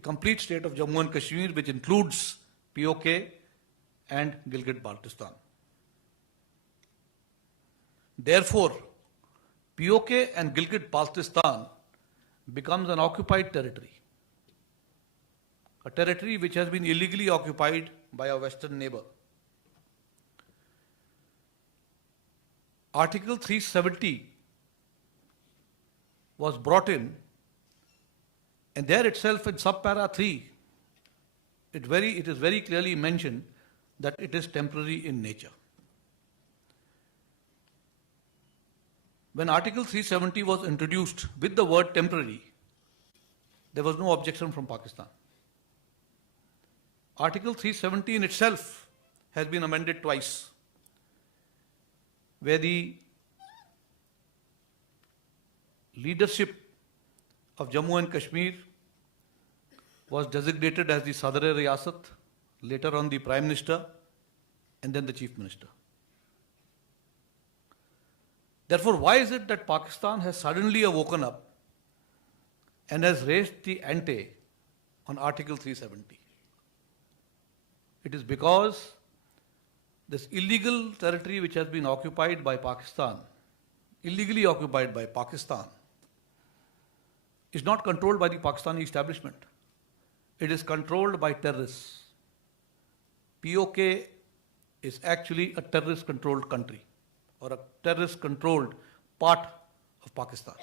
complete state of Jammu and Kashmir, which includes POK and Gilgit-Baltistan. Therefore, POK and Gilgit-Baltistan becomes an occupied territory, a territory which has been illegally occupied by our Western neighbor. Article 370 was brought in, and there itself in subpara 3, it is very clearly mentioned that it is temporary in nature. When Article 370 was introduced with the word temporary, there was no objection from Pakistan. Article 370 in itself has been amended twice, where the leadership of Jammu and Kashmir was designated as the Sadr-e-Riyasat, later on the Prime Minister, and then the Chief Minister. Therefore, why is it that Pakistan has suddenly awoken up and has raised the ante on Article 370? It is because this illegal territory which has been occupied by Pakistan, illegally occupied by Pakistan, is not controlled by the Pakistani establishment. It is controlled by terrorists. POK is actually a terrorist-controlled country or a terrorist-controlled part of Pakistan.